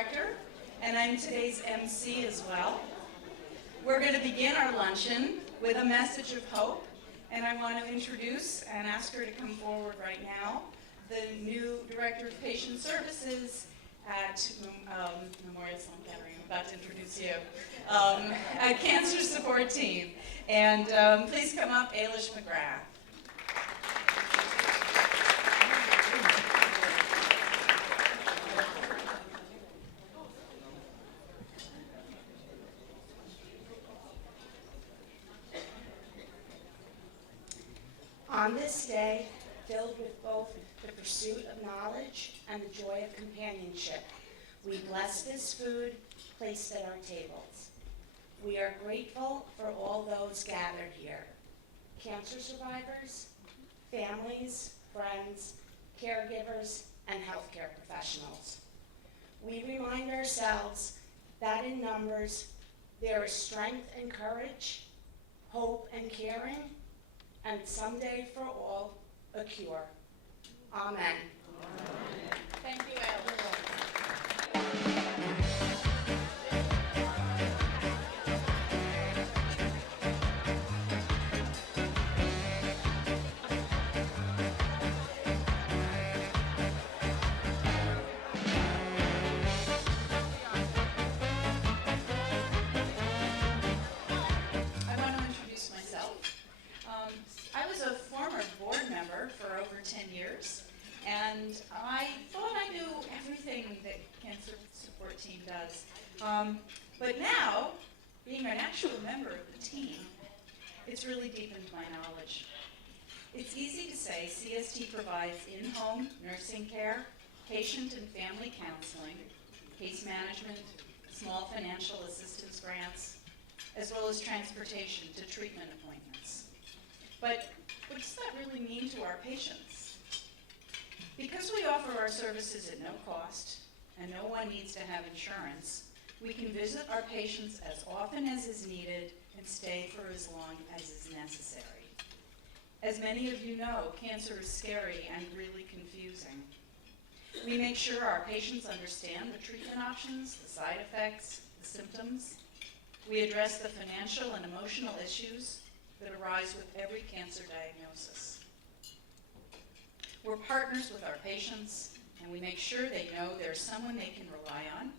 director, and I'm today's MC as well. We're going to begin our luncheon with a message of hope, and I want to introduce and ask her to come forward right now, the new Director of Patient Services at Memorial Sloan Kettering. I'm about to introduce you, at Cancer Support Team. And please come up, Ailish McGrath. On this day, filled with both the pursuit of knowledge and the joy of companionship, we bless this food placed at our tables. We are grateful for all those gathered here: cancer survivors, families, friends, caregivers, and healthcare professionals. We remind ourselves that in numbers there is strength and courage, hope and caring, and someday for all, a cure. Amen. Amen. Thank you, Ailish. I was a former board member for over 10 years, and I thought I knew everything that Cancer Support Team does. But now, being an actual member of the team, it's really deepened my knowledge. It's easy to say CST provides in-home nursing care, patient and family counseling, case management, small financial assistance grants, as well as transportation to treatment appointments. But what does that really mean to our patients? Because we offer our services at no cost, and no one needs to have insurance, we can visit our patients as often as is needed and stay for as long as is necessary. As many of you know, cancer is scary and really confusing. We make sure our patients understand the treatment options, the side effects, the symptoms. We address the financial and emotional issues that arise with every cancer diagnosis. We're partners with our patients, and we make sure they know there's someone they can rely on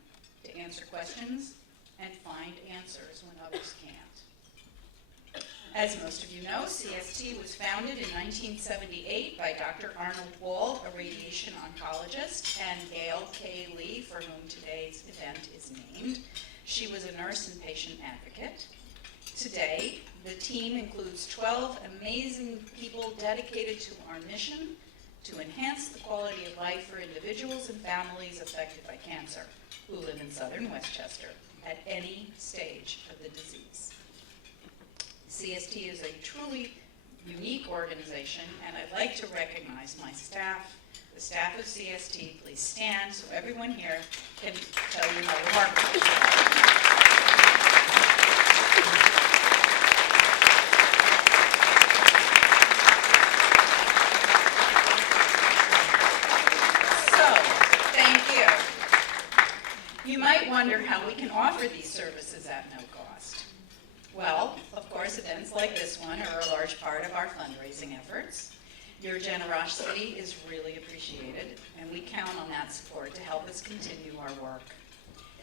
to answer questions and find answers when others can't. As most of you know, CST was founded in 1978 by Dr. Arnold Wald, a radiation oncologist, and Gail K. Lee, for whom today's event is named. She was a nurse and patient advocate. Today, the team includes 12 amazing people dedicated to our mission to enhance the quality of life for individuals and families affected by cancer who live in southern Westchester at any stage of the disease. CST is a truly unique organization, and I'd like to recognize my staff, the staff of CST. Please stand so everyone here can tell you how remarkable you are. You might wonder how we can offer these services at no cost. Well, of course, events like this one are a large part of our fundraising efforts. Your generosity is really appreciated, and we count on that support to help us continue our work.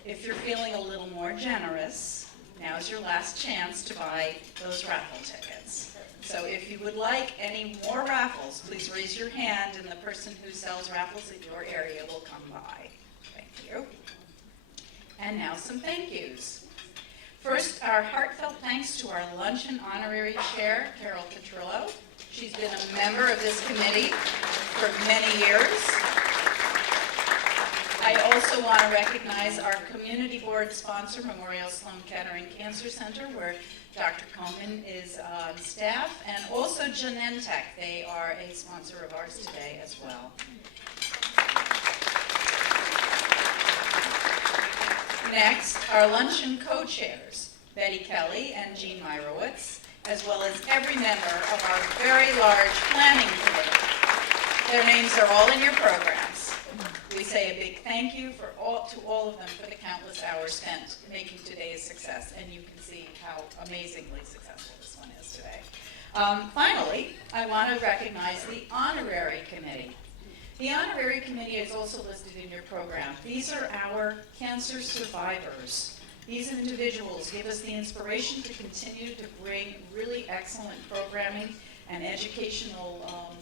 If you're feeling a little more generous, now's your last chance to buy those raffle tickets. So if you would like any more raffles, please raise your hand, and the person who sells raffles at your area will come by. Thank you. And now some thank yous. First, our heartfelt thanks to our Luncheon Honorary Chair, Carol Petrillo. She's been a member of this committee for many years. I also want to recognize our community board sponsor, Memorial Sloan Kettering Cancer Center, where Dr. Coleman is on staff, and also Genentech. They are a sponsor of ours today as well. Next, our luncheon co-chairs, Betty Kelly and Jean Meyerowitz, as well as every member of our very large planning committee. Their names are all in your programs. We say a big thank you to all of them for the countless hours spent making today a success, and you can see how amazingly successful this one is today. Finally, I want to recognize the Honorary Committee. The Honorary Committee is also listed in your program. These are our cancer survivors. These individuals give us the inspiration to continue to bring really excellent programming and educational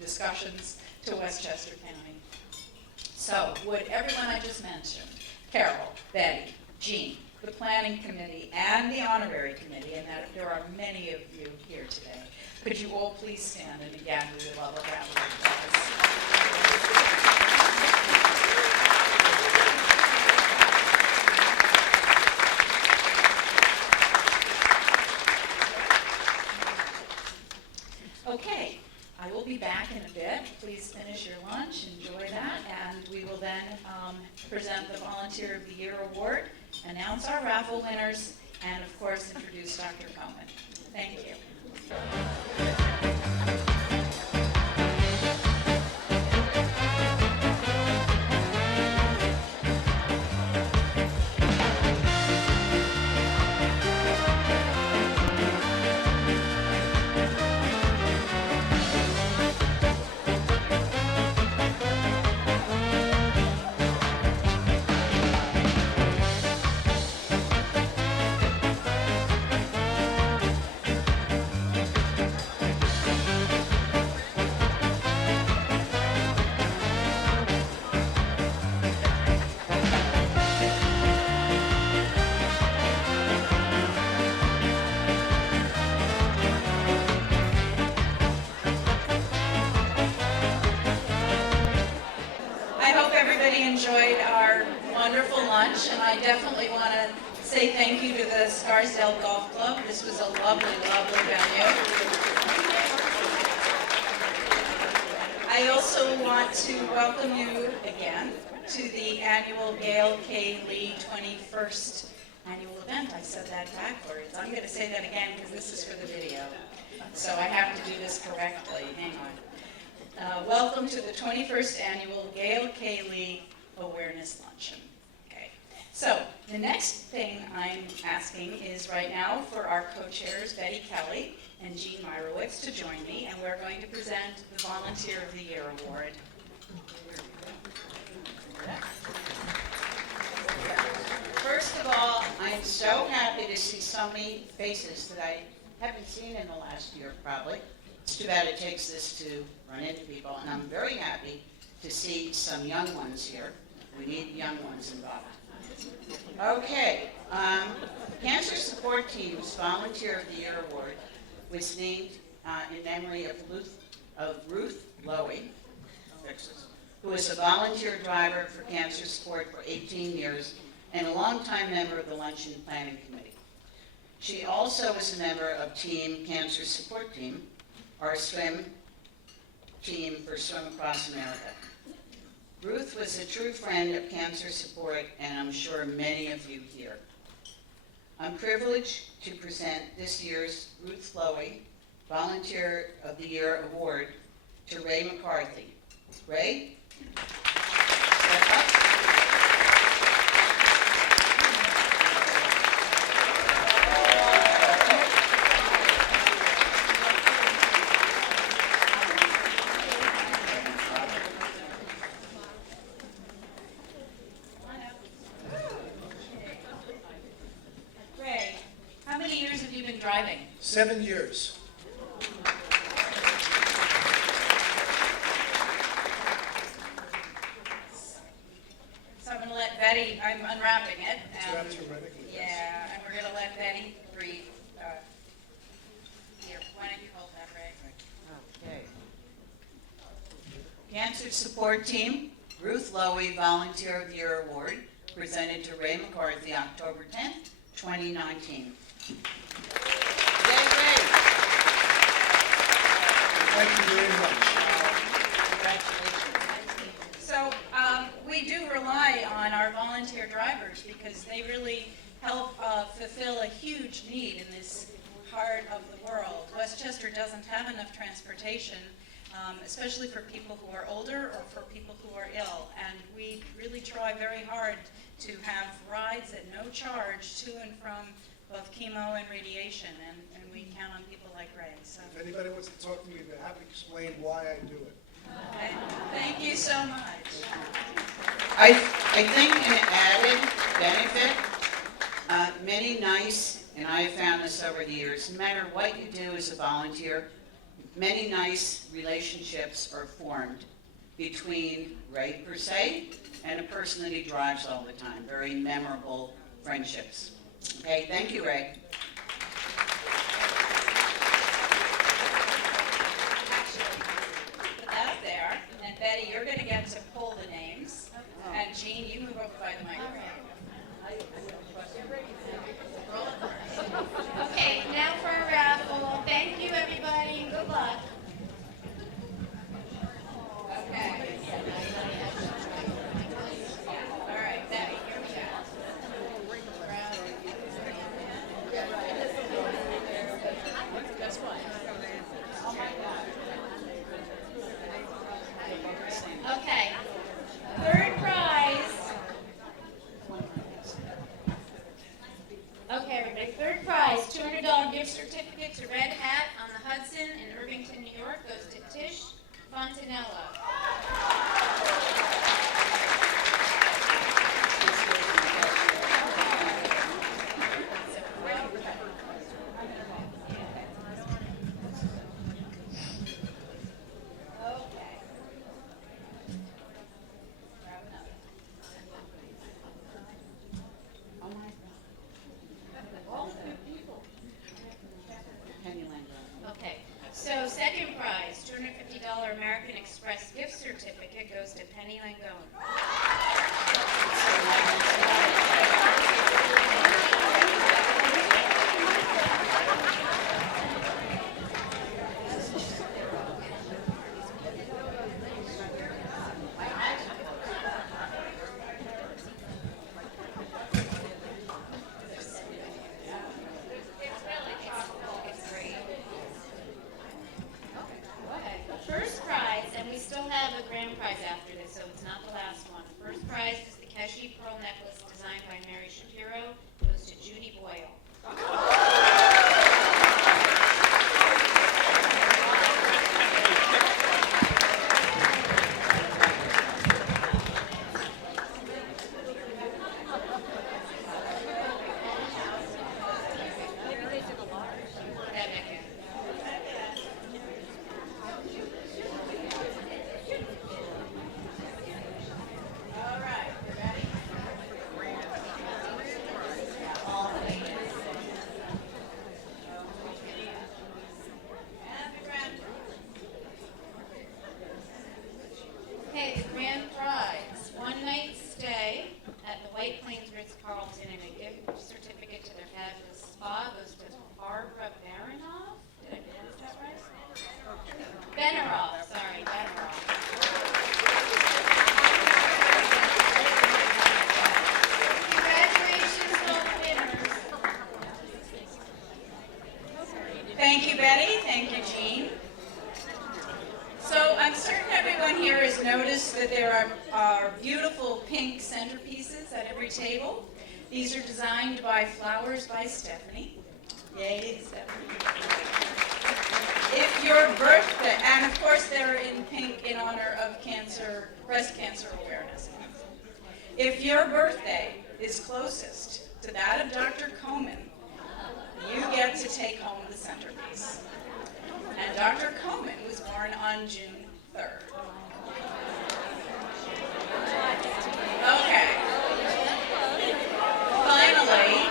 discussions to Westchester County. So, would everyone I just mentioned, Carol, Betty, Jean, the Planning Committee, and the Honorary Committee, and that there are many of you here today, could you all please stand, and again, we would love a round of applause. Okay. I will be back in a bit. Please finish your lunch, enjoy that, and we will then present the Volunteer of the Year Award, announce our raffle winners, and of course introduce Dr. Cohen. Thank you. Enjoyed our wonderful lunch, and I definitely want to say thank you to the Scarsdale Golf Club. This was a lovely, lovely venue. I also want to welcome you again to the annual Gail K. Lee 21st annual event. I said that backwards. I'm going to say that again because this is for the video. So I have to do this correctly. Hang on. Welcome to the 21st annual Gail K. Lee Awareness Luncheon. Okay. So the next thing I'm asking is right now for our co-chairs, Betty Kelly and Jean Meyerowitz, to join me, and we're going to present the Volunteer of the Year Award. First of all, I'm so happy to see so many faces that I haven't seen in the last year, probably. It's too bad it takes this to run into people, and I'm very happy to see some young ones here. We need young ones involved. Okay, Cancer Support Team's Volunteer of the Year Award was named in memory of Ruth Lowy, who was a volunteer driver for Cancer Support for 18 years and a longtime member of the Luncheon Planning Committee. She also was a member of Team Cancer Support Team, our swim team for Swim Across America. Ruth was a true friend of Cancer Support, and I'm sure many of you here. I'm privileged to present this year's Ruth Lowy Volunteer of the Year Award to Ray McCarthy. Ray? Step up. Ray, how many years have you been driving? 7 years. So I'm going to let Betty, I'm unwrapping it. It's wrapped theoretically, yes. Yeah, and we're going to let Betty read. Here, why don't you hold that, Ray? Okay. Cancer Support Team, Ruth Lowy Volunteer of the Year Award, presented to Ray McCarthy October 10th, 2019. Yay, Ray! Thank you very much. Congratulations. So we do rely on our volunteer drivers because they really help fulfill a huge need in this part of the world. Westchester doesn't have enough transportation, especially for people who are older or for people who are ill. And we really try very hard to have rides at no charge to and from both chemo and radiation, and we count on people like Ray. So If anybody wants to talk to me, they're happy to explain why I do it. thank you so much. I think an added benefit, many nice, and I have found this over the years, no matter what you do as a volunteer, many nice relationships are formed between Ray per se and a person that he drives all the time. Very memorable friendships. Okay, thank you, Ray. Put that up there, and Betty, you're going to get to pull the names, and Jean, you move over by the microphone. Okay, now for a raffle. Thank you, everybody, and good luck. Okay. All right, Betty, here we go. Okay, third prize. Okay, everybody, third prize, $200 gift certificate to Red Hat on the Hudson in Irvington, New York, goes to Tish Fontanella. Penny Langdon. Okay, so second prize, $250 American Express gift certificate goes to Penny Langone. It's great. Okay, first prize, and we still have a grand prize after this, so it's not the last one. First prize is the Keshi pearl necklace designed by Mary Shapiro, goes to Judy Boyle. All right, you ready? And the grand Okay, the grand prize, one night stay at the White Plains Ritz-Carlton and a gift certificate to their fabulous spa goes to Barbara Baranoff. Did I pronounce that right? Benaroff, sorry, Benaroff. Congratulations to all the winners. Thank you, Betty. Thank you, Jean. So I'm certain everyone here has noticed that there are beautiful pink centerpieces at every table. These are designed by Flowers by Stephanie. Yay, Stephanie. If your birthday, and of course they're in pink in honor of breast cancer awareness. If your birthday is closest to that of Dr. Komen, you get to take home the centerpiece. And Dr. Komen was born on June 3rd. Okay. Finally.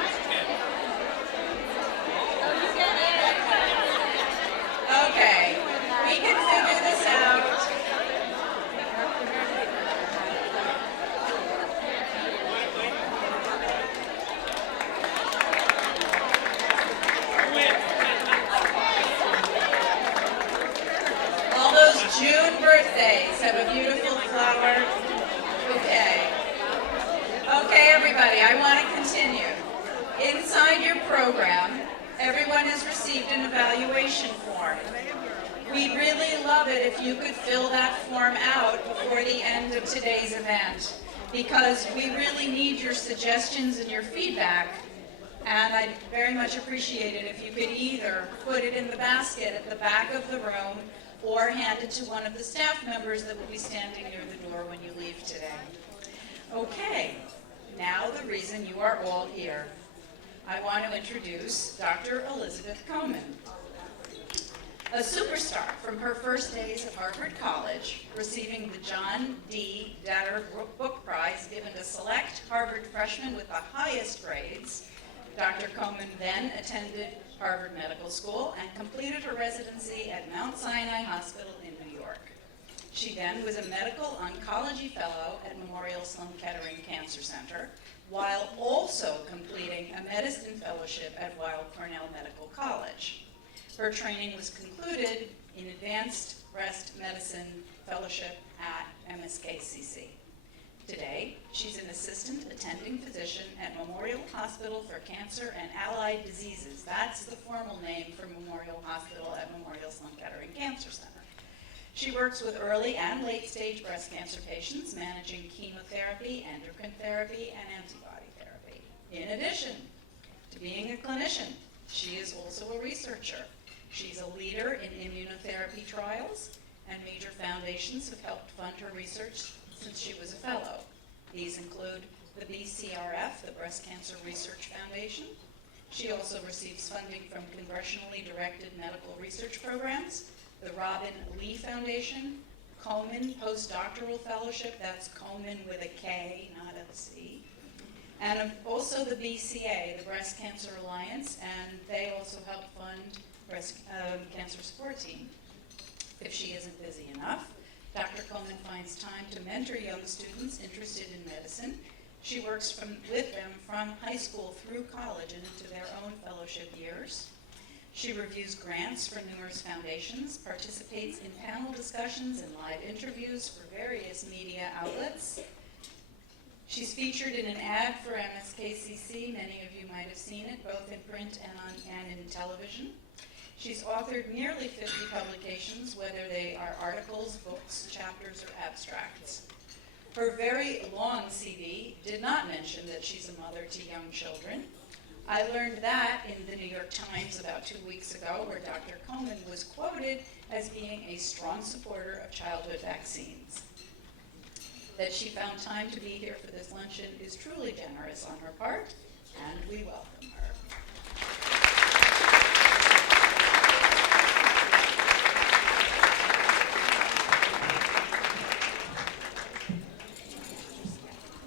Okay. We can figure this out. All those June birthdays have a beautiful flower bouquet. Okay, everybody, I want to continue. Inside your program, everyone has received an evaluation form. We really love it if you could fill that form out before the end of today's event, because we really need your suggestions and your feedback. And I'd very much appreciate it if you could either put it in the basket at the back of the room or hand it to one of the staff members that will be standing near the door when you leave today. Okay, now the reason you are all here. I want to introduce Dr. Elizabeth Coman, a superstar from her first days at Harvard College, receiving the John D. Datter Book Prize given to select Harvard freshmen with the highest grades. Dr. Coman then attended Harvard Medical School and completed her residency at Mount Sinai Hospital in New York. She then was a medical oncology fellow at Memorial Sloan Kettering Cancer Center, while also completing a medicine fellowship at Weill Cornell Medical College. Her training was concluded in Advanced Breast Medicine Fellowship at MSKCC. Today, she's an assistant attending physician at Memorial Hospital for Cancer and Allied Diseases. That's the formal name for Memorial Hospital at Memorial Sloan Kettering Cancer Center. She works with early and late-stage breast cancer patients, managing chemotherapy, endocrine therapy, and antibody therapy. In addition to being a clinician, she is also a researcher. She's a leader in immunotherapy trials, and major foundations have helped fund her research since she was a fellow. These include the BCRF, the Breast Cancer Research Foundation. She also receives funding from congressionally directed medical research programs, the Robin Lee Foundation, Komen Postdoctoral Fellowship, that's Komen with a K, not a C, and also the BCA, the Breast Cancer Alliance, and they also help fund breast cancer support team. If she isn't busy enough, Dr. Komen finds time to mentor young students interested in medicine. She works with them from high school through college and into their own fellowship years. She reviews grants for numerous foundations, participates in panel discussions and live interviews for various media outlets. She's featured in an ad for MSKCC. Many of you might have seen it, both in print and in television. She's authored nearly 50 publications, whether they are articles, books, chapters, or abstracts. Her very long CV did not mention that she's a mother to young children. I learned that in the New York Times about 2 weeks ago, where Dr. Komen was quoted as being a strong supporter of childhood vaccines. That she found time to be here for this luncheon is truly generous on her part, and we welcome her.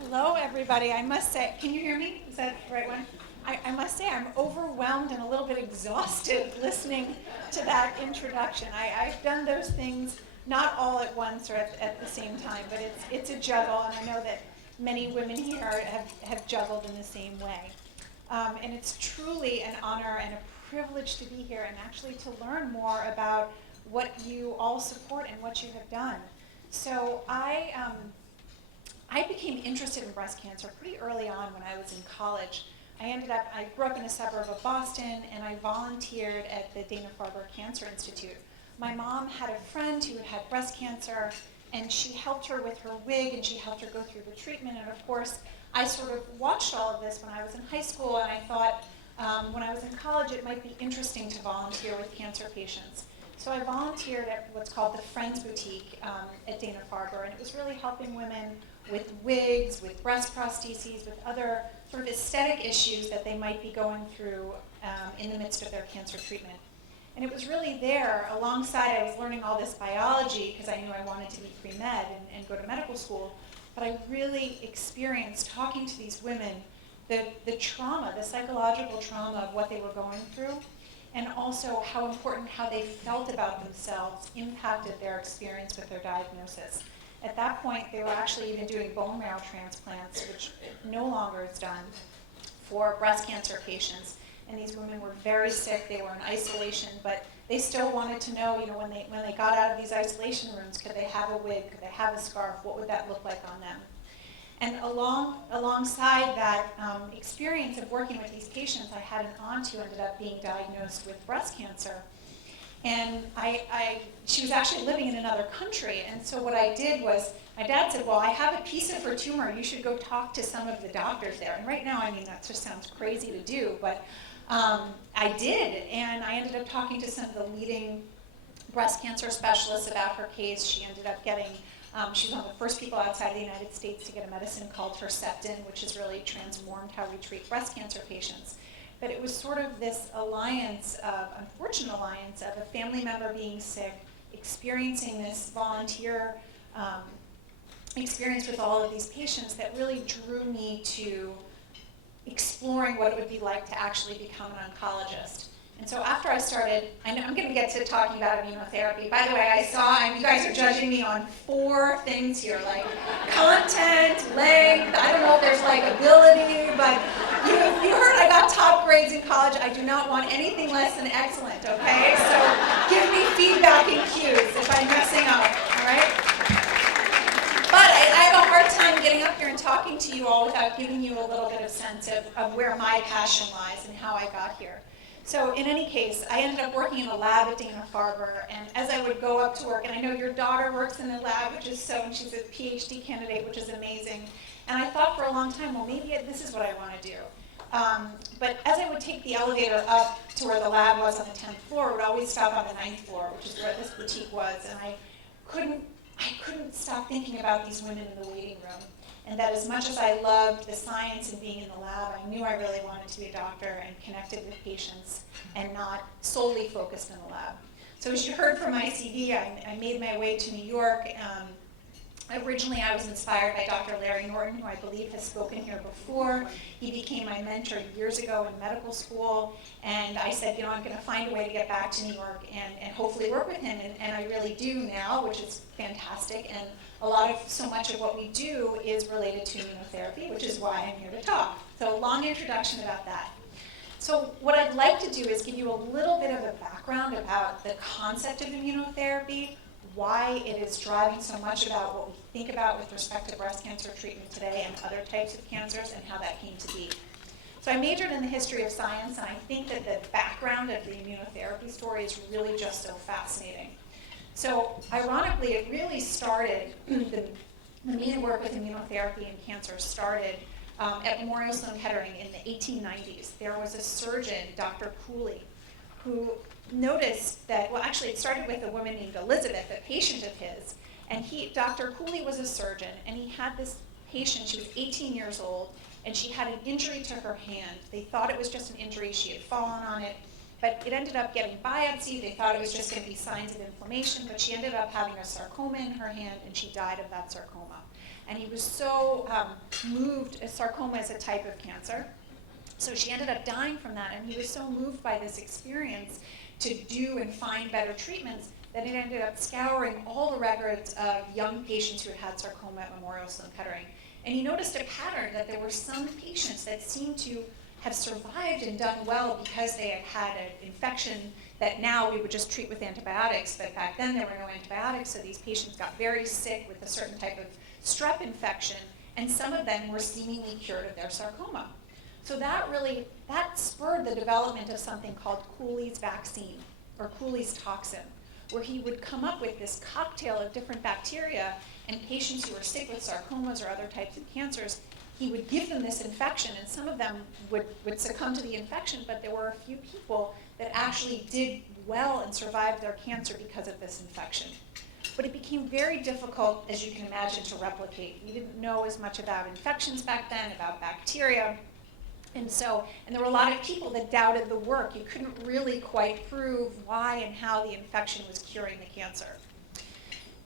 Hello, everybody. I must say, can you hear me? Is that the right one? I must say I'm overwhelmed and a little bit exhausted listening to that introduction. I've done those things not all at once or at the same time, but it's a juggle, and I know that many women here have juggled in the same way. And it's truly an honor and a privilege to be here and actually to learn more about what you all support and what you have done. So I became interested in breast cancer pretty early on when I was in college. I grew up in a suburb of Boston, and I volunteered at the Dana-Farber Cancer Institute. My mom had a friend who had had breast cancer, and she helped her with her wig, and she helped her go through the treatment. And of course, I sort of watched all of this when I was in high school, and I thought when I was in college it might be interesting to volunteer with cancer patients. So I volunteered at what's called the Friends Boutique at Dana-Farber, and it was really helping women with wigs, with breast prostheses, with other sort of aesthetic issues that they might be going through in the midst of their cancer treatment. And it was really there, alongside I was learning all this biology, because I knew I wanted to be pre-med and go to medical school, but I really experienced talking to these women, the trauma, the psychological trauma of what they were going through, and also how important how they felt about themselves impacted their experience with their diagnosis. At that point, they were actually even doing bone marrow transplants, which no longer is done, for breast cancer patients. And these women were very sick, they were in isolation, but they still wanted to know, when they got out of these isolation rooms, could they have a wig, could they have a scarf, what would that look like on them? And alongside that experience of working with these patients, I had an aunt who ended up being diagnosed with breast cancer. And she was actually living in another country. And so what I did was, my dad said, well, I have a piece of her tumor. You should go talk to some of the doctors there. And right now, I mean, that just sounds crazy to do, but I did. And I ended up talking to some of the leading breast cancer specialists about her case. She ended up getting, she was one of the first people outside of the United States to get a medicine called Herceptin, which has really transformed how we treat breast cancer patients. But it was sort of this alliance, unfortunate alliance, of a family member being sick, experiencing this volunteer experience with all of these patients that really drew me to exploring what it would be like to actually become an oncologist. And so after I started, I know I'm going to get to talking about immunotherapy. By the way, I saw, you guys are judging me on 4 things here, like content, length, I don't know if there's like ability, but you heard I got top grades in college. I do not want anything less than excellent, okay? So give me feedback and cues if I'm messing up, all right? But I have a hard time getting up here and talking to you all without giving you a little bit of sense of where my passion lies and how I got here. So in any case, I ended up working in a lab at Dana-Farber, and as I would go up to work, and I know your daughter works in the lab, which is so, and she's a PhD candidate, which is amazing, and I thought for a long time, well, maybe this is what I want to do. But as I would take the elevator up to where the lab was on the 10th floor, it would always stop on the 9th floor, which is where this boutique was, and I couldn't stop thinking about these women in the waiting room. And that as much as I loved the science and being in the lab, I knew I really wanted to be a doctor and connected with patients and not solely focused in the lab. So as you heard from my CV, I made my way to New York. Originally, I was inspired by Dr. Larry Norton, who I believe has spoken here before. He became my mentor years ago in medical school, and I said, I'm going to find a way to get back to New York and hopefully work with him, and I really do now, which is fantastic. And so much of what we do is related to immunotherapy, which is why I'm here to talk. So a long introduction about that. So what I'd like to do is give you a little bit of a background about the concept of immunotherapy, why it is driving so much about what we think about with respect to breast cancer treatment today and other types of cancers, and how that came to be. So I majored in the history of science, and I think that the background of the immunotherapy story is really just so fascinating. So ironically, it really started, the main work with immunotherapy and cancer started at Memorial Sloan Kettering in the 1890s. There was a surgeon, Dr. Cooley, who noticed that, well, actually it started with a woman named Elizabeth, a patient of his, and Dr. Cooley was a surgeon, and he had this patient, she was 18 years old, and she had an injury to her hand. They thought it was just an injury, she had fallen on it, but it ended up getting biopsied. They thought it was just going to be signs of inflammation, but she ended up having a sarcoma in her hand, and she died of that sarcoma. And he was so moved, sarcoma is a type of cancer, so she ended up dying from that, and he was so moved by this experience to do and find better treatments that it ended up scouring all the records of young patients who had had sarcoma at Memorial Sloan Kettering. And he noticed a pattern that there were some patients that seemed to have survived and done well because they had had an infection that now we would just treat with antibiotics, but back then there were no antibiotics, so these patients got very sick with a certain type of strep infection, and some of them were seemingly cured of their sarcoma. So that spurred the development of something called Cooley's vaccine, or Cooley's toxin, where he would come up with this cocktail of different bacteria, and patients who were sick with sarcomas or other types of cancers, he would give them this infection, and some of them would succumb to the infection, but there were a few people that actually did well and survived their cancer because of this infection. But it became very difficult, as you can imagine, to replicate. We didn't know as much about infections back then, about bacteria. And there were a lot of people that doubted the work. You couldn't really quite prove why and how the infection was curing the cancer.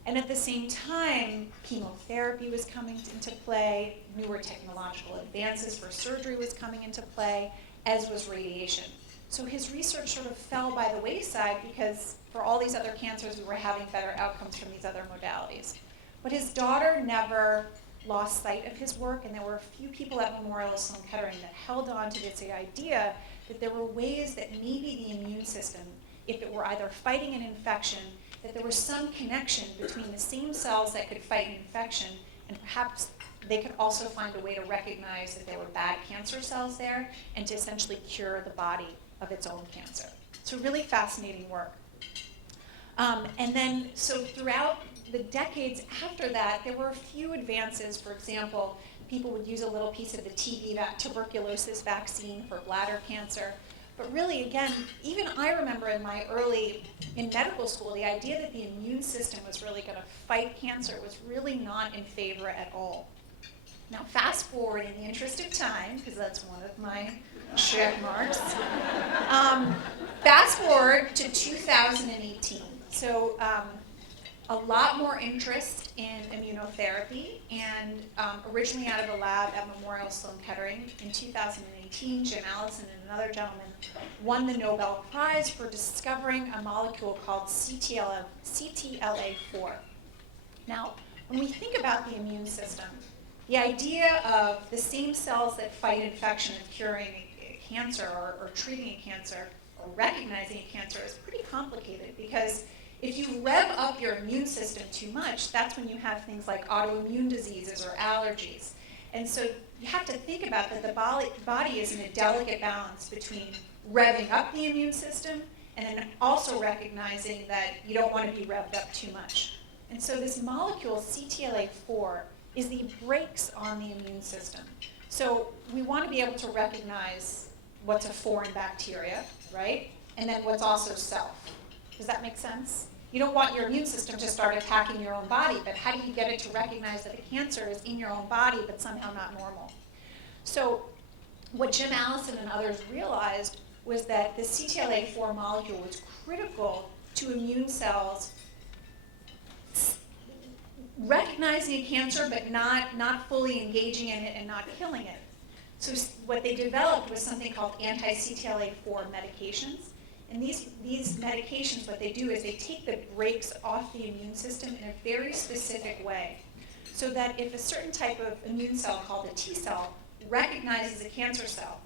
And at the same time, chemotherapy was coming into play, newer technological advances for surgery was coming into play, as was radiation. So his research sort of fell by the wayside because for all these other cancers, we were having better outcomes from these other modalities. But his daughter never lost sight of his work, and there were a few people at Memorial Sloan Kettering that held on to this idea that there were ways that maybe the immune system, if it were either fighting an infection, that there was some connection between the same cells that could fight an infection, and perhaps they could also find a way to recognize that there were bad cancer cells there and to essentially cure the body of its own cancer. So really fascinating work. And then, so throughout the decades after that, there were a few advances. For example, people would use a little piece of the tuberculosis vaccine for bladder cancer. But really, again, even I remember in medical school, the idea that the immune system was really going to fight cancer was really not in favor at all. Now, fast forward in the interest of time, because that's one of my check marks, fast forward to 2018. So a lot more interest in immunotherapy, and originally out of a lab at Memorial Sloan Kettering in 2018, Jim Allison and another gentleman won the Nobel Prize for discovering a molecule called CTLA-4. Now, when we think about the immune system, the idea of the same cells that fight infection and curing cancer or treating a cancer or recognizing a cancer is pretty complicated, because if you rev up your immune system too much, that's when you have things like autoimmune diseases or allergies. And so you have to think about that the body is in a delicate balance between revving up the immune system and then also recognizing that you don't want to be revved up too much. And so this molecule, CTLA-4, is the brakes on the immune system. So we want to be able to recognize what's a foreign bacteria, right? And then what's also self. Does that make sense? You don't want your immune system to start attacking your own body, but how do you get it to recognize that the cancer is in your own body but somehow not normal? So what Jim Allison and others realized was that the CTLA-4 molecule was critical to immune cells recognizing a cancer but not fully engaging in it and not killing it. So what they developed was something called anti-CTLA-4 medications. And these medications, what they do is they take the brakes off the immune system in a very specific way, so that if a certain type of immune cell called a T cell recognizes a cancer cell,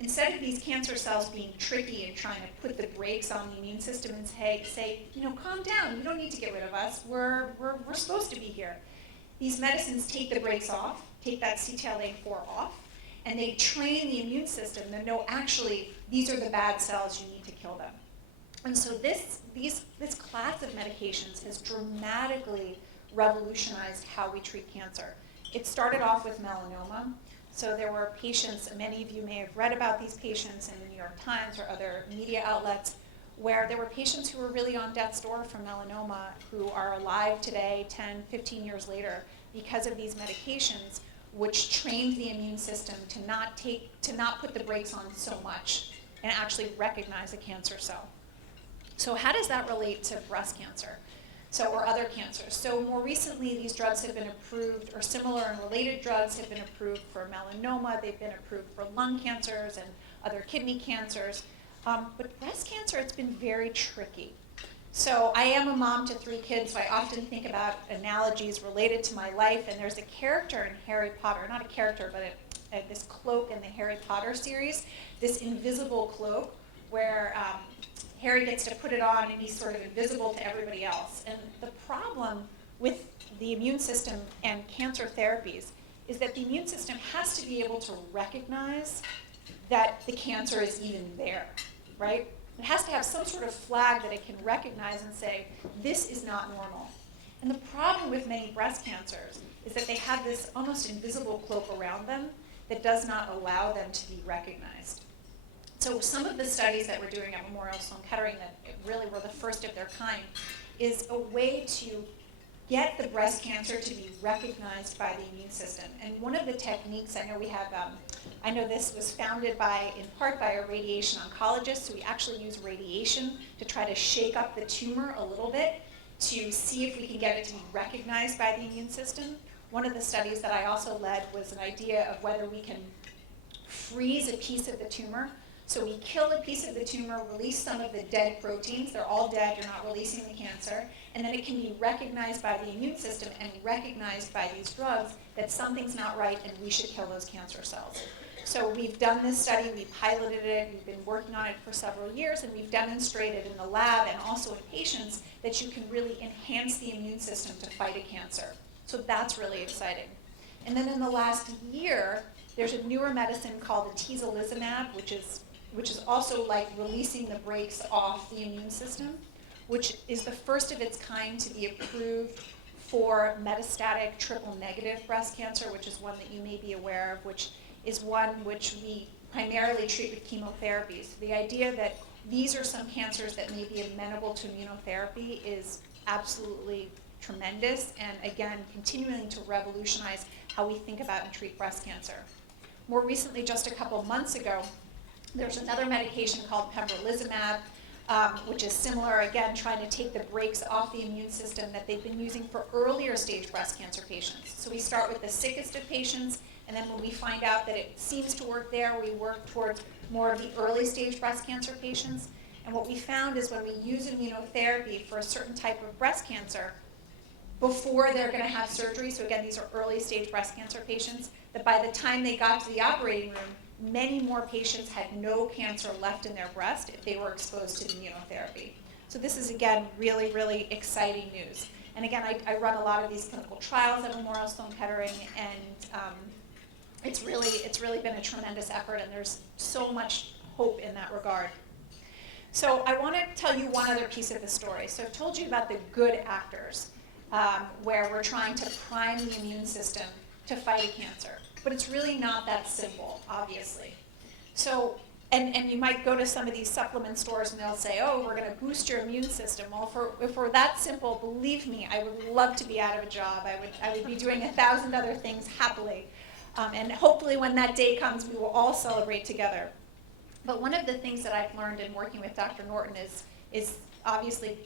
instead of these cancer cells being tricky and trying to put the brakes on the immune system and say, calm down, you don't need to get rid of us, we're supposed to be here. These medicines take the brakes off, take that CTLA-4 off, and they train the immune system that no, actually, these are the bad cells, you need to kill them. And so this class of medications has dramatically revolutionized how we treat cancer. It started off with melanoma. So there were patients, many of you may have read about these patients in the New York Times or other media outlets, where there were patients who were really on death's door from melanoma who are alive today, 10, 15 years later, because of these medications, which trained the immune system to not put the brakes on so much and actually recognize a cancer cell. So how does that relate to breast cancer? Or other cancers. So more recently, these drugs have been approved, or similar and related drugs have been approved for melanoma. They've been approved for lung cancers and other kidney cancers. But breast cancer, it's been very tricky. So I am a mom to 3 kids, so I often think about analogies related to my life. And there's a character in Harry Potter, not a character, but this cloak in the Harry Potter series, this invisible cloak where Harry gets to put it on and he's sort of invisible to everybody else. And the problem with the immune system and cancer therapies is that the immune system has to be able to recognize that the cancer is even there, right? It has to have some sort of flag that it can recognize and say, this is not normal. And the problem with many breast cancers is that they have this almost invisible cloak around them that does not allow them to be recognized. So some of the studies that we're doing at Memorial Sloan Kettering that really were the first of their kind is a way to get the breast cancer to be recognized by the immune system. And one of the techniques, I know we have, I know this was founded in part by a radiation oncologist, so we actually use radiation to try to shake up the tumor a little bit to see if we can get it to be recognized by the immune system. One of the studies that I also led was an idea of whether we can freeze a piece of the tumor. So we kill a piece of the tumor, release some of the dead proteins. They're all dead, you're not releasing the cancer. And then it can be recognized by the immune system and recognized by these drugs that something's not right and we should kill those cancer cells. So we've done this study, we piloted it, we've been working on it for several years, and we've demonstrated in the lab and also in patients that you can really enhance the immune system to fight a cancer. So that's really exciting. And then in the last year, there's a newer medicine called atezolizumab, which is also like releasing the brakes off the immune system, which is the first of its kind to be approved for metastatic triple-negative breast cancer, which is one that you may be aware of, which is one which we primarily treat with chemotherapy. So the idea that these are some cancers that may be amenable to immunotherapy is absolutely tremendous, and again, continuing to revolutionize how we think about and treat breast cancer. More recently, just a couple months ago, there's another medication called pembrolizumab, which is similar, again, trying to take the brakes off the immune system that they've been using for earlier stage breast cancer patients. So we start with the sickest of patients, and then when we find out that it seems to work there, we work towards more of the early stage breast cancer patients. And what we found is when we use immunotherapy for a certain type of breast cancer, before they're going to have surgery, so again, these are early stage breast cancer patients, that by the time they got to the operating room, many more patients had no cancer left in their breast if they were exposed to immunotherapy. So this is, again, really, really exciting news. And again, I run a lot of these clinical trials at Memorial Sloan Kettering, and it's really been a tremendous effort, and there's so much hope in that regard. So I want to tell you one other piece of the story. So I've told you about the good actors, where we're trying to prime the immune system to fight a cancer. But it's really not that simple, obviously. So, and you might go to some of these supplement stores and they'll say, oh, we're going to boost your immune system. Well, if we're that simple, believe me, I would love to be out of a job. I would be doing 1,000 other things happily. And hopefully when that day comes, we will all celebrate together. But one of the things that I've learned in working with Dr. Norton is obviously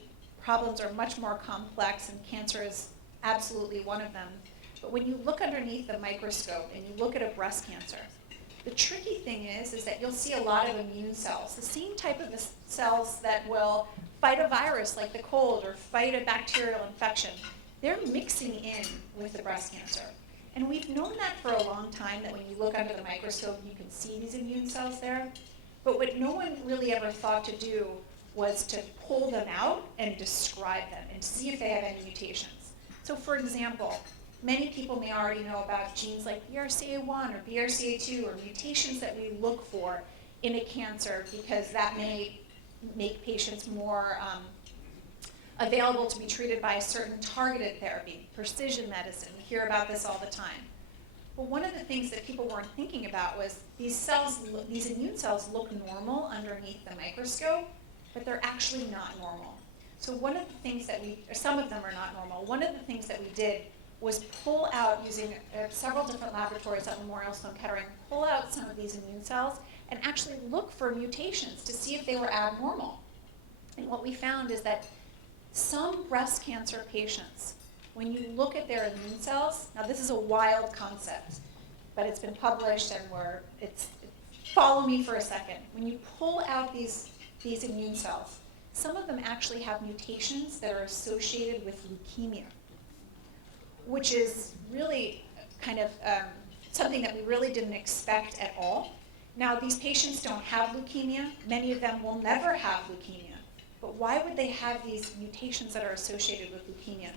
problems are much more complex, and cancer is absolutely one of them. But when you look underneath the microscope and you look at a breast cancer, the tricky thing is that you'll see a lot of immune cells, the same type of cells that will fight a virus like the cold or fight a bacterial infection. They're mixing in with the breast cancer. And we've known that for a long time, that when you look under the microscope, you can see these immune cells there. But what no one really ever thought to do was to pull them out and describe them and see if they have any mutations. So for example, many people may already know about genes like BRCA1 or BRCA2 or mutations that we look for in a cancer, because that may make patients more available to be treated by a certain targeted therapy, precision medicine. We hear about this all the time. But one of the things that people weren't thinking about was these immune cells look normal underneath the microscope, but they're actually not normal. So one of the things that some of them are not normal. One of the things that we did was pull out, using several different laboratories at Memorial Sloan Kettering, pull out some of these immune cells and actually look for mutations to see if they were abnormal. And what we found is that some breast cancer patients, when you look at their immune cells, now this is a wild concept, but it's been published and follow me for a second. When you pull out these immune cells, some of them actually have mutations that are associated with leukemia, which is really kind of something that we really didn't expect at all. Now, these patients don't have leukemia. Many of them will never have leukemia. But why would they have these mutations that are associated with leukemia?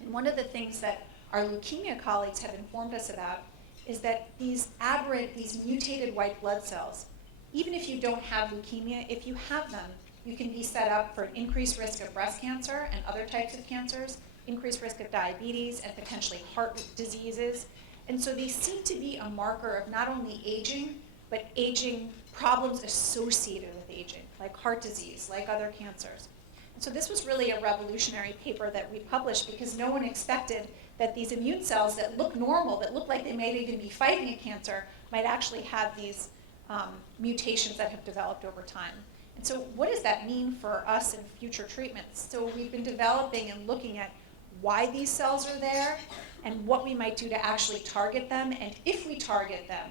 And one of the things that our leukemia colleagues have informed us about is that these aberrant, these mutated white blood cells, even if you don't have leukemia, if you have them, you can be set up for an increased risk of breast cancer and other types of cancers, increased risk of diabetes and potentially heart diseases. And so they seem to be a marker of not only aging, but aging problems associated with aging, like heart disease, like other cancers. And so this was really a revolutionary paper that we published, because no one expected that these immune cells that look normal, that look like they may even be fighting a cancer, might actually have these mutations that have developed over time. And so what does that mean for us in future treatments? So we've been developing and looking at why these cells are there and what we might do to actually target them. And if we target them,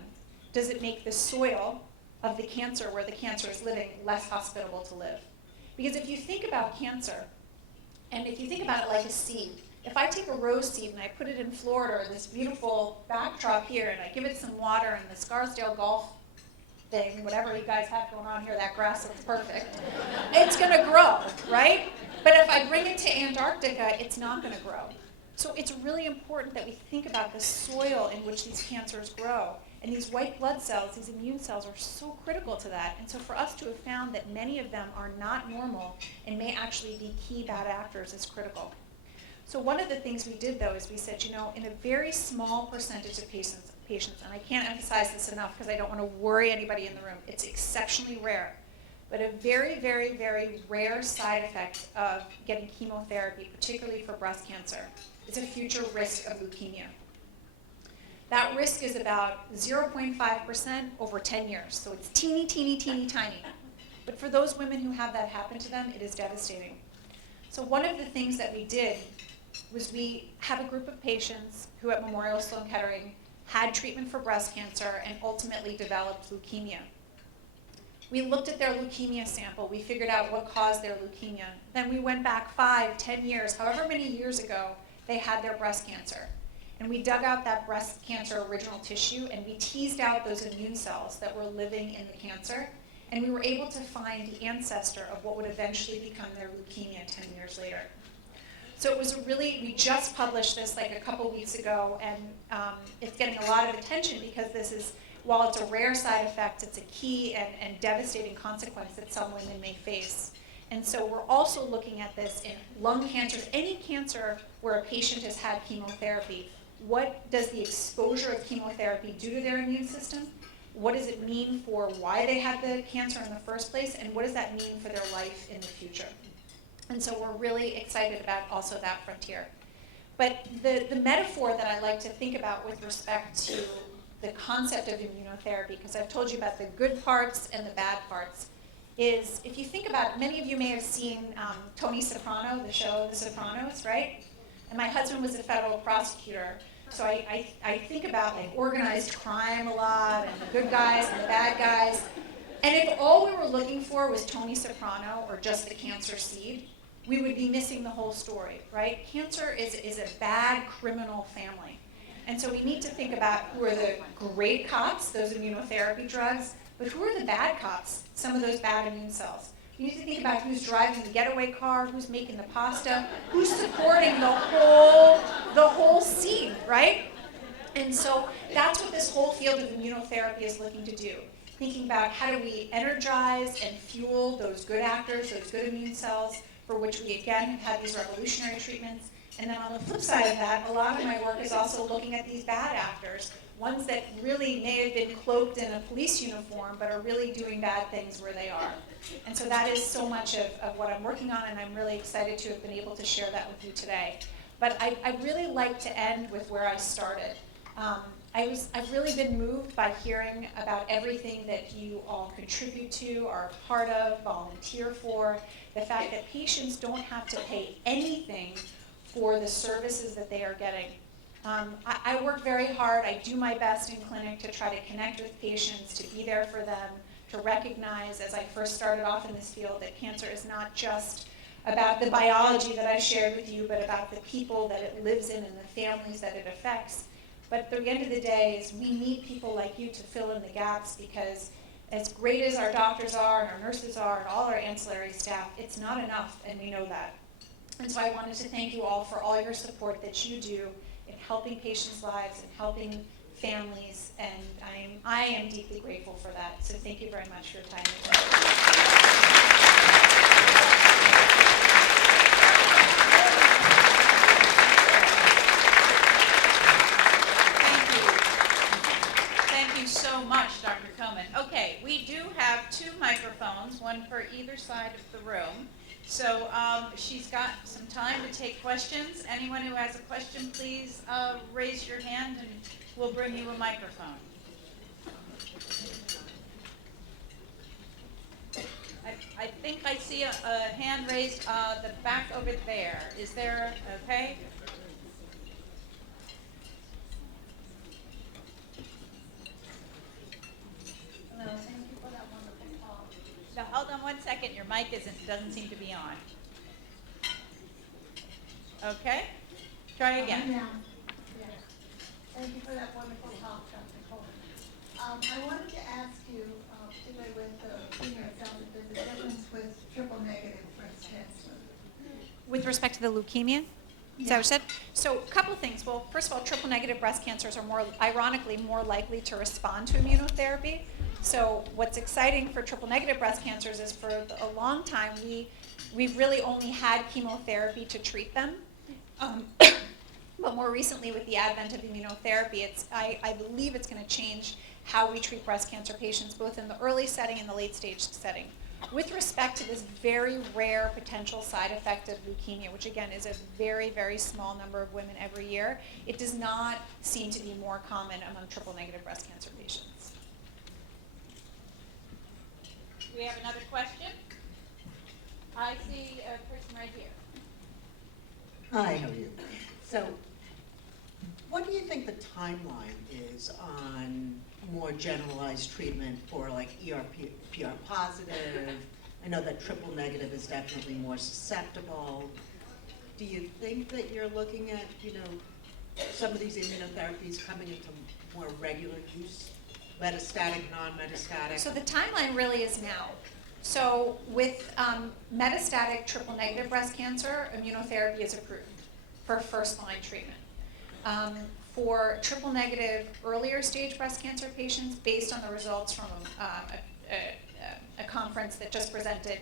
does it make the soil of the cancer where the cancer is living less hospitable to live? Because if you think about cancer, and if you think about it like a seed, if I take a rose seed and I put it in Florida, or this beautiful backdrop here, and I give it some water and the Scarsdale Golf thing, whatever you guys have going on here, that grass looks perfect, it's going to grow, right? But if I bring it to Antarctica, it's not going to grow. So it's really important that we think about the soil in which these cancers grow, And these white blood cells, these immune cells, are so critical to that. And so for us to have found that many of them are not normal and may actually be key bad actors is critical. So one of the things we did, though, is we said, you know, in a very small percentage of patients, and I can't emphasize this enough because I don't want to worry anybody in the room, it's exceptionally rare, but a very, very, very rare side effect of getting chemotherapy, particularly for breast cancer, is a future risk of leukemia. That risk is about 0.5% over 10 years, so it's teeny, teeny, teeny, tiny. But for those women who have that happen to them, it is devastating. So one of the things that we did was we have a group of patients who at Memorial Sloan Kettering had treatment for breast cancer and ultimately developed leukemia. We looked at their leukemia sample, we figured out what caused their leukemia. Then we went back 5, 10 years, however many years ago they had their breast cancer. And we dug out that breast cancer original tissue and we teased out those immune cells that were living in the cancer. And we were able to find the ancestor of what would eventually become their leukemia 10 years later. So it was we just published this like a couple weeks ago, and it's getting a lot of attention because this is, while it's a rare side effect, it's a key and devastating consequence that some women may face. And so we're also looking at this in lung cancers, any cancer where a patient has had chemotherapy. What does the exposure of chemotherapy do to their immune system? What does it mean for why they had the cancer in the first place? And what does that mean for their life in the future? And so we're really excited about also that frontier. But the metaphor that I like to think about with respect to the concept of immunotherapy, because I've told you about the good parts and the bad parts, is if you think about it, many of you may have seen Tony Soprano, the show The Sopranos, right? And my husband was a federal prosecutor. So I think about like organized crime a lot, and the good guys and the bad guys. And if all we were looking for was Tony Soprano or just the cancer seed, we would be missing the whole story, right? Cancer is a bad criminal family. And so we need to think about who are the great cops, those immunotherapy drugs, but who are the bad cops, some of those bad immune cells. You need to think about who's driving the getaway car, who's making the pasta, who's supporting the whole scene, right? And so that's what this whole field of immunotherapy is looking to do. Thinking about how do we energize and fuel those good actors, those good immune cells, for which we again have had these revolutionary treatments. And then on the flip side of that, a lot of my work is also looking at these bad actors, ones that really may have been cloaked in a police uniform, but are really doing bad things where they are. And so that is so much of what I'm working on, and I'm really excited to have been able to share that with you today. But I'd really like to end with where I started. I've really been moved by hearing about everything that you all contribute to, are a part of, volunteer for, the fact that patients don't have to pay anything for the services that they are getting. I work very hard. I do my best in clinic to try to connect with patients, to be there for them, to recognize, as I first started off in this field, that cancer is not just about the biology that I shared with you, but about the people that it lives in and the families that it affects. But at the end of the day, is we need people like you to fill in the gaps, because as great as our doctors are and our nurses are and all our ancillary staff, it's not enough, and we know that. And so I wanted to thank you all for all your support that you do in helping patients' lives and helping families, and I am deeply grateful for that. So thank you very much for your time. Thank you so much, Dr. Komen. Okay, we do have 2 microphones, one for either side of the room. So she's got some time to take questions. Anyone who has a question, please raise your hand and we'll bring you a microphone. I think I see a hand raised, the back over there. Is there, okay? Hello, thank you for that wonderful talk. Now, hold on one second. Your mic doesn't seem to be on. Okay? Try again. Yeah. Thank you for that wonderful talk, Dr. Coleman. I wanted to ask you, particularly with the leukemia cells, if there's a difference with triple negative breast cancer. With respect to the leukemia? Is that what you said? So a couple things. Well, first of all, triple negative breast cancers are ironically, more likely to respond to immunotherapy. So what's exciting for triple negative breast cancers is for a long time, we've really only had chemotherapy to treat them. But more recently, with the advent of immunotherapy, I believe it's going to change how we treat breast cancer patients, both in the early setting and the late stage setting. With respect to this very rare potential side effect of leukemia, which again is a very, very small number of women every year, it does not seem to be more common among triple negative breast cancer patients. We have another question. I see a person right here. Hi, how are you? So, what do you think the timeline is on more generalized treatment for like PR positive? I know that triple negative is definitely more susceptible. Do you think that you're looking at, some of these immunotherapies coming into more regular use? Metastatic, non-metastatic? So the timeline really is now. So with metastatic triple negative breast cancer, immunotherapy is approved for first line treatment. For triple negative earlier stage breast cancer patients, based on the results from a conference that just presented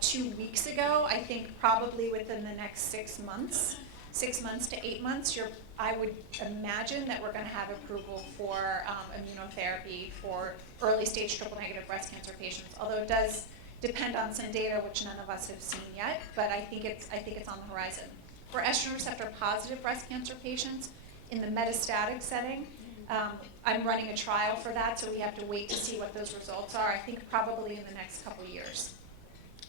2 weeks ago, I think probably within the next 6 months to 8 months, I would imagine that we're going to have approval for immunotherapy for early stage triple negative breast cancer patients. Although it does depend on some data which none of us have seen yet, but I think it's on the horizon. For estrogen receptor positive breast cancer patients in the metastatic setting, I'm running a trial for that, so we have to wait to see what those results are. I think probably in the next couple years.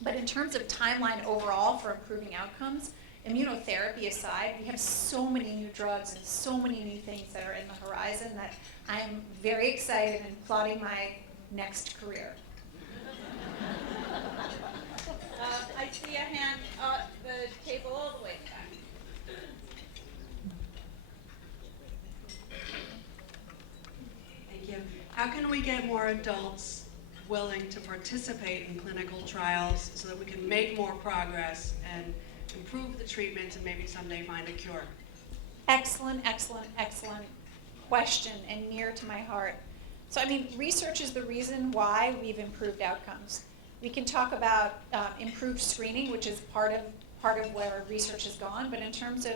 But in terms of timeline overall for improving outcomes, immunotherapy aside, we have so many new drugs and so many new things that are in the horizon that I'm very excited and plotting my next career. I see a hand at the table all the way back. Thank you. How can we get more adults willing to participate in clinical trials so that we can make more progress and improve the treatment and maybe someday find a cure? Excellent question and near to my heart. So research is the reason why we've improved outcomes. We can talk about improved screening, which is part of where research has gone, but in terms of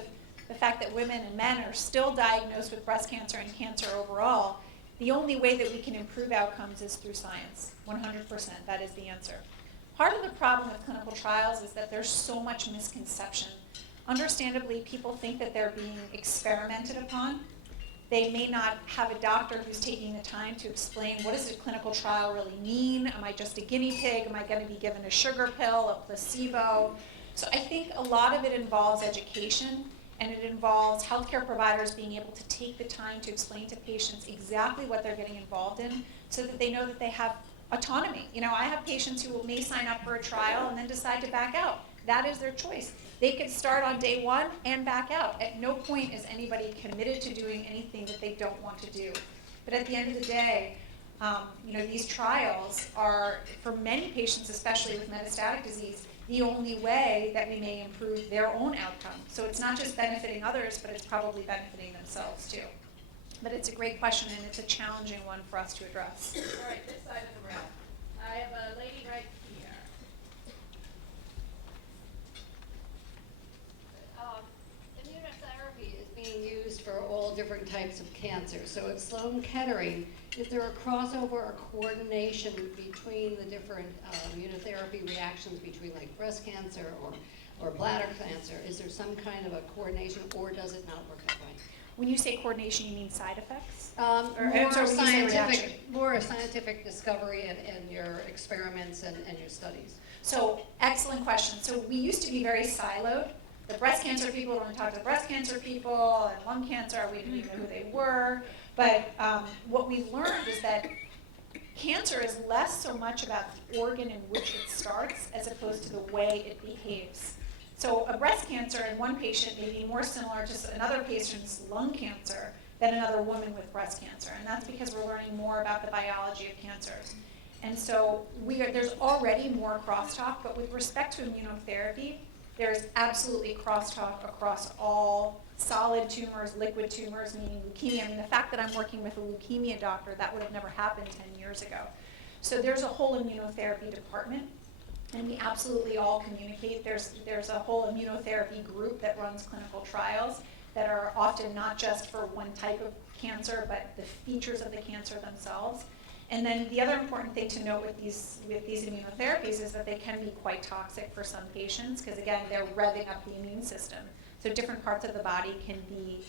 the fact that women and men are still diagnosed with breast cancer and cancer overall, the only way that we can improve outcomes is through science. 100%, that is the answer. Part of the problem with clinical trials is that there's so much misconception. Understandably, people think that they're being experimented upon. They may not have a doctor who's taking the time to explain what does a clinical trial really mean? Am I just a guinea pig? Am I going to be given a sugar pill, a placebo? So I think a lot of it involves education, and it involves healthcare providers being able to take the time to explain to patients exactly what they're getting involved in so that they know that they have autonomy. I have patients who may sign up for a trial and then decide to back out. That is their choice. They could start on day one and back out. At no point is anybody committed to doing anything that they don't want to do. But at the end of the day, these trials are, for many patients, especially with metastatic disease, the only way that we may improve their own outcome. So it's not just benefiting others, but it's probably benefiting themselves too. But it's a great question, and it's a challenging one for us to address. All right, this side of the room. I have a lady right here. Immunotherapy is being used for all different types of cancer. So at Sloan Kettering, is there a crossover or coordination between the different immunotherapy reactions between like breast cancer or bladder cancer? Is there some kind of a coordination, or does it not work that way? When you say coordination, you mean side effects? More scientific discovery and your experiments and your studies. So, excellent question. So we used to be very siloed. The breast cancer people don't talk to the breast cancer people, and lung cancer, we didn't even know who they were. But what we learned is that cancer is less so much about the organ in which it starts as opposed to the way it behaves. So a breast cancer in one patient may be more similar to another patient's lung cancer than another woman with breast cancer. And that's because we're learning more about the biology of cancers. And so there's already more crosstalk, but with respect to immunotherapy, There's absolutely crosstalk across all solid tumors, liquid tumors, meaning leukemia. I mean, the fact that I'm working with a leukemia doctor, that would have never happened 10 years ago. So there's a whole immunotherapy department, and we absolutely all communicate. There's a whole immunotherapy group that runs clinical trials that are often not just for one type of cancer, but the features of the cancer themselves. And then the other important thing to note with these immunotherapies is that they can be quite toxic for some patients, because again, they're revving up the immune system. So different parts of the body can be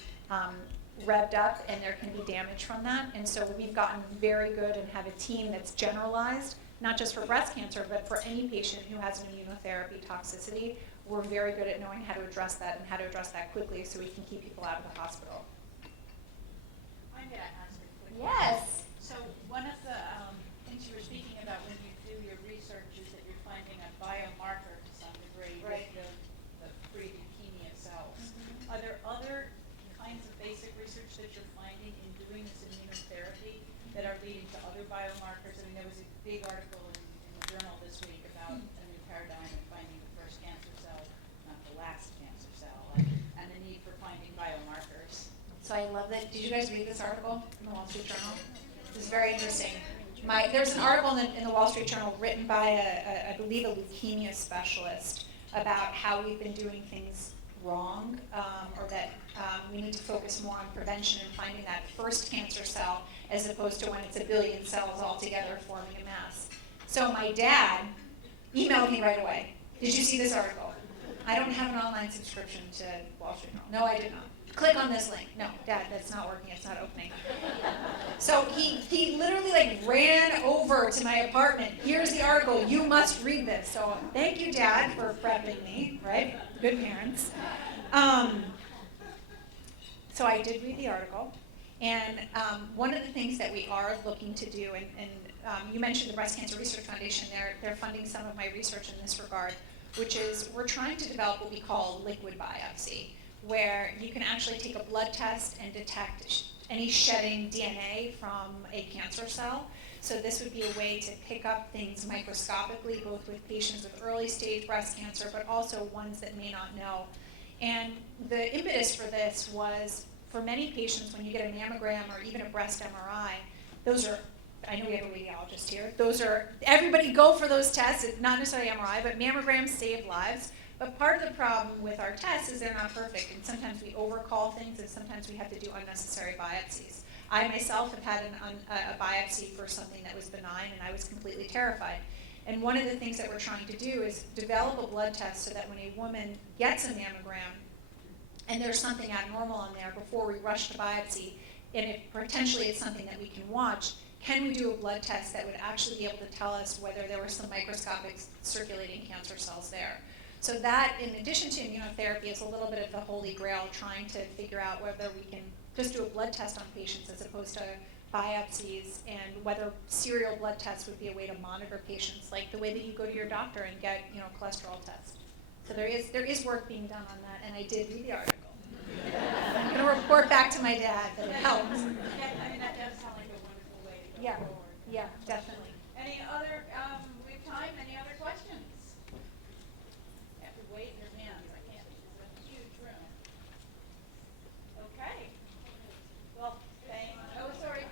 revved up, and there can be damage from that. And so we've gotten very good and have a team that's generalized, not just for breast cancer, but for any patient who has an immunotherapy toxicity. We're very good at knowing how to address that and how to address that quickly so we can keep people out of the hospital. I'm going to ask a quick Yes. So one of the things you were speaking about when you do your research is that you're finding a biomarker to some degree Right. with the pre-leukemia cells. Are there other kinds of basic research that you're finding in doing this immunotherapy that are leading to other biomarkers? I mean, there was a big article in the journal this week about a new paradigm of finding the first cancer cell, not the last cancer cell, and the need for finding biomarkers. So I love that. Did you guys read this article in the Wall Street Journal? This is very interesting. There's an article in the Wall Street Journal written by, I believe, a leukemia specialist about how we've been doing things wrong, or that we need to focus more on prevention and finding that first cancer cell as opposed to when it's a billion cells all together forming a mass. So my dad emailed me right away. Did you see this article? I don't have an online subscription to Wall Street Journal. No, I did not. Click on this link. No, Dad, that's not working. It's not opening. So he literally ran over to my apartment. Here's the article. You must read this. So thank you, Dad, for prepping me, right? Good parents. So I did read the article. And one of the things that we are looking to do, and you mentioned the Breast Cancer Research Foundation, they're funding some of my research in this regard, which is we're trying to develop what we call liquid biopsy, where you can actually take a blood test and detect any shedding DNA from a cancer cell. So this would be a way to pick up things microscopically, both with patients with early stage breast cancer, but also ones that may not know. And the impetus for this was, for many patients, when you get a mammogram or even a breast MRI, those are, I know we have a radiologist here, everybody go for those tests, not necessarily MRI, but mammograms save lives. But part of the problem with our tests is they're not perfect, and sometimes we overcall things, and sometimes we have to do unnecessary biopsies. I myself have had a biopsy for something that was benign, and I was completely terrified. And one of the things that we're trying to do is develop a blood test so that when a woman gets a mammogram, and there's something abnormal on there, before we rush to biopsy, and if potentially it's something that we can watch, can we do a blood test that would actually be able to tell us whether there were some microscopic circulating cancer cells there? So that, in addition to immunotherapy, is a little bit of the holy grail, trying to figure out whether we can just do a blood test on patients as opposed to biopsies, and whether serial blood tests would be a way to monitor patients, like the way that you go to your doctor and get, a cholesterol test. So there is work being done on that, and I did read the article. I'm going to report back to my dad that it helped. Yeah, I mean, that does sound like a wonderful way to go forward. Yeah, definitely. Any other, we have time, any other questions? You have to wave your hands, I can't, it's a huge room. Okay. Well, sorry.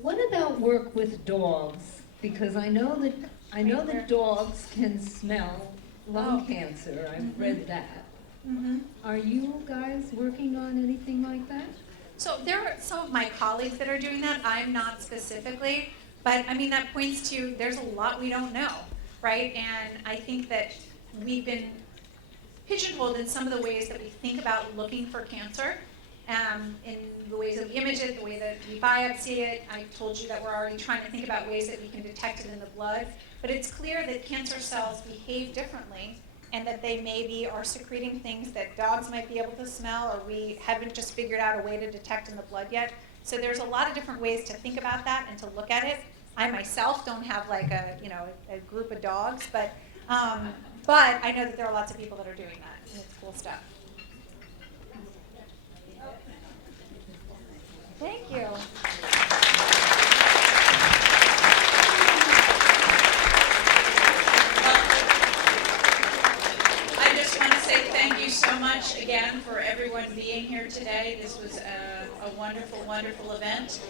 What about work with dogs? Because I know that dogs can smell lung cancer. I've read that. Mm-hmm. Are you guys working on anything like that? So there are some of my colleagues that are doing that. I'm not specifically, but I mean, that points to there's a lot we don't know, right? And I think that we've been pigeonholed in some of the ways that we think about looking for cancer, in the ways that we image it, the way that we biopsy it. I told you that we're already trying to think about ways that we can detect it in the blood, but it's clear that cancer cells behave differently, and that they maybe are secreting things that dogs might be able to smell, or we haven't just figured out a way to detect in the blood yet. So there's a lot of different ways to think about that and to look at it. I myself don't have like a group of dogs, but I know that there are lots of people that are doing that, and it's cool stuff. Thank you. much again for everyone being here today. This was a wonderful, wonderful event.